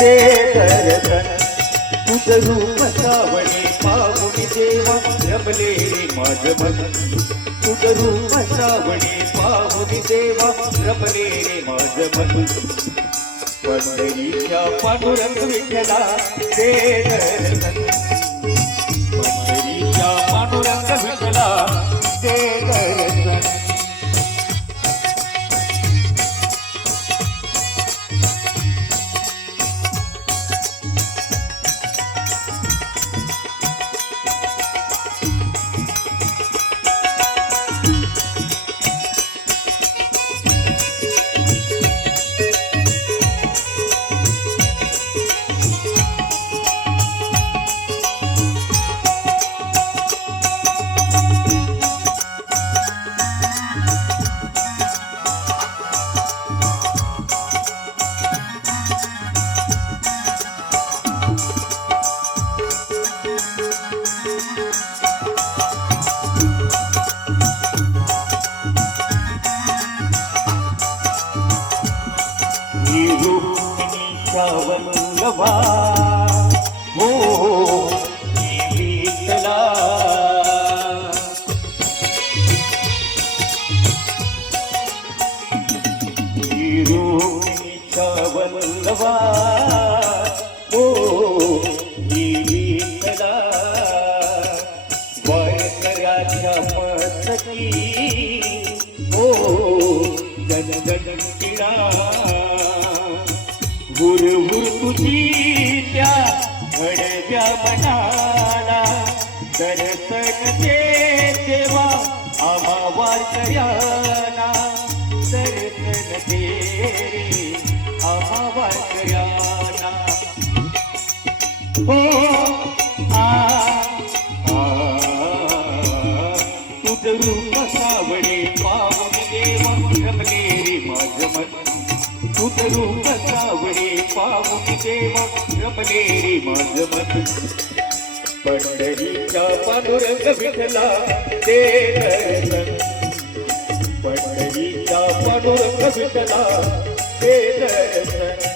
ते दर्शन तुझ रूप सावणे पाहुनी देवा रमले रे माझ मन तुझ रूप सावणे पाहुनी देवा रमले रे माझ मन पंढरीच्या पांडुरंग विठ्ठला ते दर्शन पंढरीच्या पांडुरंग विठ्ठला ते दर्शन वल्लभा हो विठ्ठला रूपीचा वल्लभा हो विठ्ठला वारकऱ्याच्या मस्तकी हो जनगणतिणा हुरहुर तुझी त्या घडव्या मनाला दर्शन दे देवा आम्हा वारकऱ्यांना दर्शन दे आम्हा वारकऱ्यांना हो तुझ रूप सावळे पाहुनी देवा रमले रे माझ मन तुझ रूप सावळे पाहुनी देवा रमले रे माझ मन पंढरीच्या पांडुरंग विठ्ठला ते दर्शन पंढरीच्या पांडुरंग विठ्ठला ते दर्शन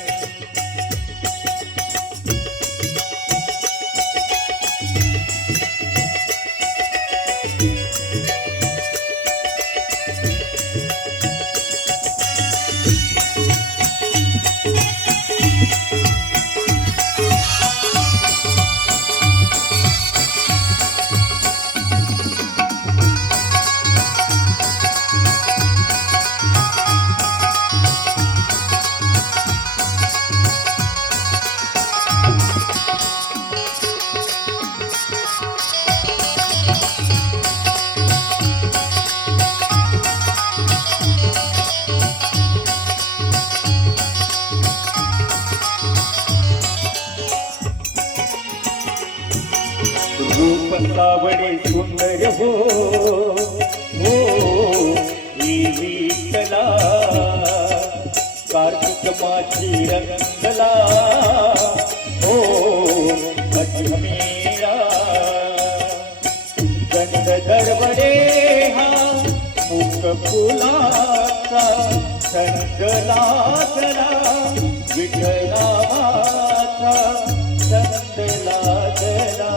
रूप सावळे सुंदर हो हो विठ्ठला कार्तिक मासी रंगला हो अजमेरा गंध दरवडे हा मुख फुलाचा संगला जरा विठ्ठलाचा संगला जरा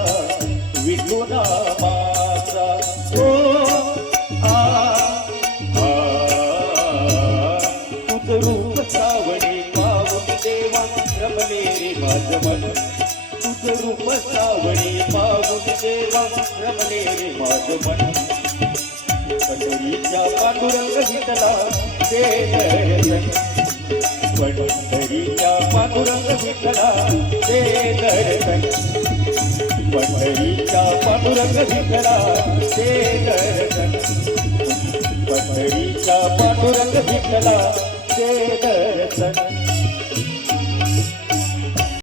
विठुना माता हो तुझ रूप सावळे पाहुनी देवा रमले रे माझ मन तुझ रूप सावळे पाहुनी देवा रमले रे माझ मन पंढरीच्या पांडुरंग विठ्ठला ते दर्शन पंढरीच्या पांडुरंग विठ्ठला ते दर्शन पंढरीच्या पांडुरंग विठ्ठला ते दर्शन पंढरीच्या पांडुरंग विठ्ठला ते दर्शन